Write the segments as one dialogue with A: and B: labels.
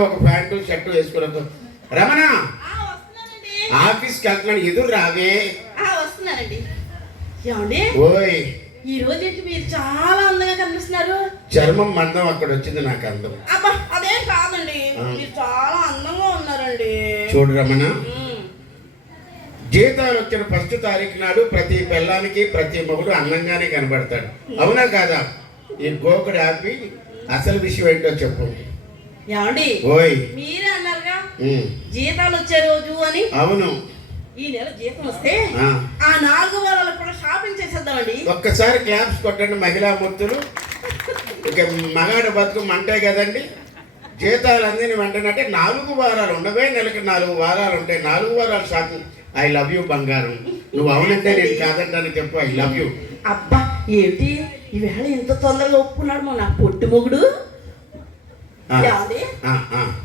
A: ఒక pant shirt వేసుకోవడం రమణ!
B: ఆ, వస్తున్నానండి.
A: ఆఫీస్కి వెళ్తున్నాను. ఎదురు రావే.
B: ఏమండి?
A: ఓయ్.
B: ఈ రోజు మీరు చాలా అందంగా కనిపిస్తున్నారు?
A: చర్మం మందం అక్కడ వచ్చింది నాకు అందం.
B: అబ్బా అదేం కాదండి. మీరు చాలా అందంగా ఉన్నారండి.
A: చూడు రమణ. జీతాలు వచ్చిన ఫస్ట్ తారీఖు నాడు ప్రతి పిల్లానికి ప్రతి మొగుడు అందంగానే కనబడతాడు. అవునా కాదా? ఈ గోకుడు ఆపి అసలు విషయం ఏంటో చెప్పు.
B: ఏమండి?
A: ఓయ్.
B: మీరే అన్నారుగా జీతాలు వచ్చే రోజు అని?
A: అవును.
B: ఈ నెల జీతం వస్తే
A: ఆ.
B: నాలుగు వారాలకు కూడా షాపింగ్ చేసేద్దామండి.
A: ఒక్కసారి క్లాప్స్ కొట్టండి మహిళా మూర్తులు. ఇక మగాడు బతుకు మంటే కదండి. జీతాలు అందిన వెంటనే అంటే నాలుగు వారాలు ఉండవే నెలకి నాలుగు వారాలు ఉంటాయి నాలుగు వారాలు షాపింగ్. ఐ లవ్ యూ బంగారం. నువ్వు అవునంటే నేను కాదంటాను చెప్పు ఐ లవ్ యూ.
B: అబ్బా ఏమిటి ఈవేళ ఇంత తొందరగా ఒప్పుకున్నాడు మా నా పొట్టు మొగుడు? ఏమండి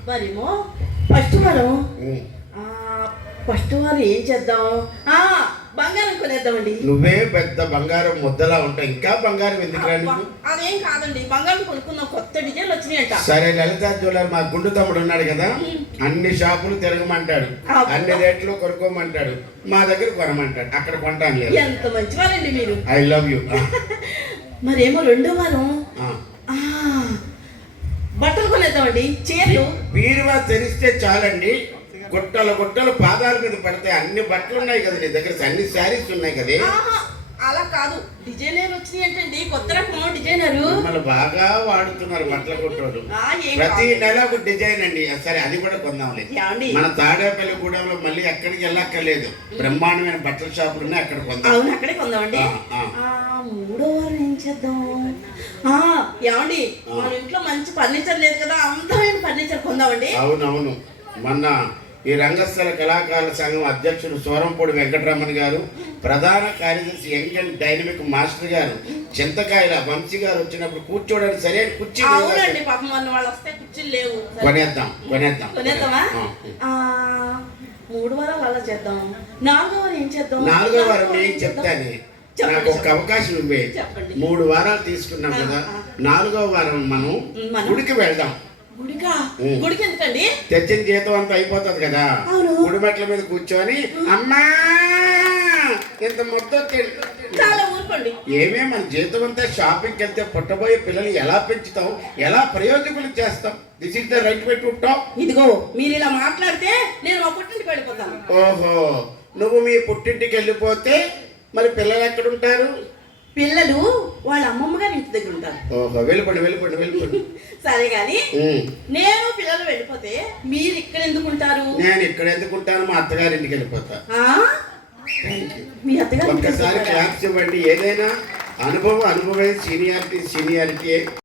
B: మరేమో ఫస్ట్ ఆ, ఫస్ట్ వారం ఏం చేద్దాం? బంగారం కొనేద్దామండి.
A: నువ్వే పెద్ద బంగారం ముద్దలా ఉంటావు ఇంకా బంగారం నువ్వు
B: అదేం కాదండి బంగారం కొనుక్కుందాం. కొత్త డిజైన్లు వచ్చినాయంట
A: సరే లలిత జ్యువెలర్ మా గుండు తమ్ముడు ఉన్నాడు కదా? అన్ని షాపులు తిరగమంటాడు. అన్ని రేట్లు కొనుక్కోమంటాడు. మా దగ్గర కొనమంటాడు. అక్కడ కొంటాను లేదు
B: ఎంత మంచివారండి మీరు.
A: I love you.
B: మరేమో రెండో వారం ఆ, కొనేద్దామండి చీరలు?
A: బీరువా తెరిస్తే చాలండి. గుట్టలు గుట్టలు పాదాల మీద పడతాయి అన్ని బట్టలు ఉన్నాయి కదా నీ దగ్గర అన్ని శారీస్ ఉన్నాయి కదా.
B: అలా కాదు. డిజైనర్ వచ్చినాయి ఏంటండి కొత్త రకం డిజైనరు?
A: బాగా వాడుతున్నారు బట్టల కుట్టోడు. ప్రతి. నెల ఒక డిజైన్ అండి. సరే అది కూడా కొందాంలే. మన తాడేపల్లి గూడెంలో మళ్ళీ ఎక్కడికి వెళ్ళక్కర్లేదు. బ్రహ్మాండమైన బట్టల షాపులు ఉన్నాయి అక్కడ కొందాం.
B: అవును అక్కడే కొందామండి. మూడో వారం ఏం చేద్దాం? ఆ, ఏమండి మన ఇంట్లో మంచి ఫర్నిచర్ లేదు కదా అందమైన ఫర్నిచర్ కొందామండి.
A: అవునవును. మొన్న ఈ రంగస్థల కళాకారుల సంఘం అధ్యక్షుడు సోరంపూడి వెంకటరమణ గారు ప్రధాన కార్యదర్శి యంగ్ అండ్ డైనమిక్ మాస్టర్ గారు చింతకాయల వంశీ గారు వచ్చినప్పుడు కూర్చోడానికి సరైన కుర్చీ కొనేద్దాం కొనేద్దాం.
B: మూడు వారాలు అలా చేద్దాం. నాలుగో వారం ఏం చేద్దాం?
A: నాలుగో వారం నేను చెప్తాను నాకు ఒక. అవకాశం ఇవ్వే. మూడు వారాలు తీసుకున్నాం కదా. నాలుగో వారం మనం
B: మనం?
A: గుడికి వెళ్దాం.
B: గుడికా? ఎందుకండి
A: తెచ్చిన జీతం అంతా అయిపోతుంది కదా. గుడి మెట్ల మీద కూర్చొని అమ్మా! ఇంత మొత్తం
B: చాలా ఊరుకోండి.
A: ఏమే మన జీతం అంతా షాపింగ్కి వెళ్తే పుట్టబోయే పిల్లలు ఎలా పెంచుతాం? ఎలా ప్రయోజకులు చేస్తాం? This is the right way to talk
B: ఇదిగో మీరు ఇలా మాట్లాడితే నేను మా పుట్టింటికి వెళ్ళిపోతాను.
A: ఓహో నువ్వు మీ పుట్టింటికి వెళ్ళిపోతే మరి పిల్లలు ఎక్కడుంటారు
B: పిల్లలు వాళ్ళ అమ్మమ్మ గారి ఇంటి దగ్గర ఉంటారు.
A: ఓహో వెళ్ళిపోండి వెళ్ళిపోండి వెళ్ళిపోండి.
B: సరే గాని
A: ఉమ్.
B: నేను పిల్లలు వెళ్ళిపోతే మీరు ఇక్కడ ఎందుకు ఉంటారు?
A: నేను ఇక్కడ మా వెళ్ళిపోతా.
B: ఆ? మీ అత్తగారు ఇంటికి
A: ఒక్కసారి
B: వెళ్ళిపోతారా?
A: క్లాప్స్ ఇవ్వండి. ఏదైనా అనుభవం అనుభవే సీనియారిటీ సీనియారిటీ